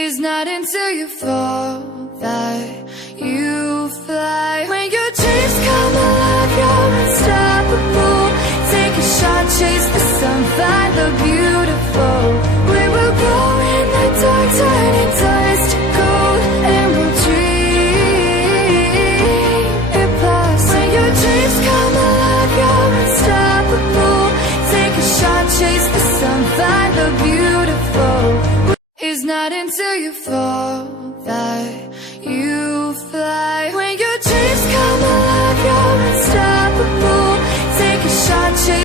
It's not until you fall that you fly. When your dreams come alive, you're unstoppable. Take a shot, chase the sun, find the beautiful. We will go in the dark, turning dust to gold, and we'll dream it past. When your dreams come alive, you're unstoppable. Take a shot, chase the sun, find the beautiful. It's not until you fall that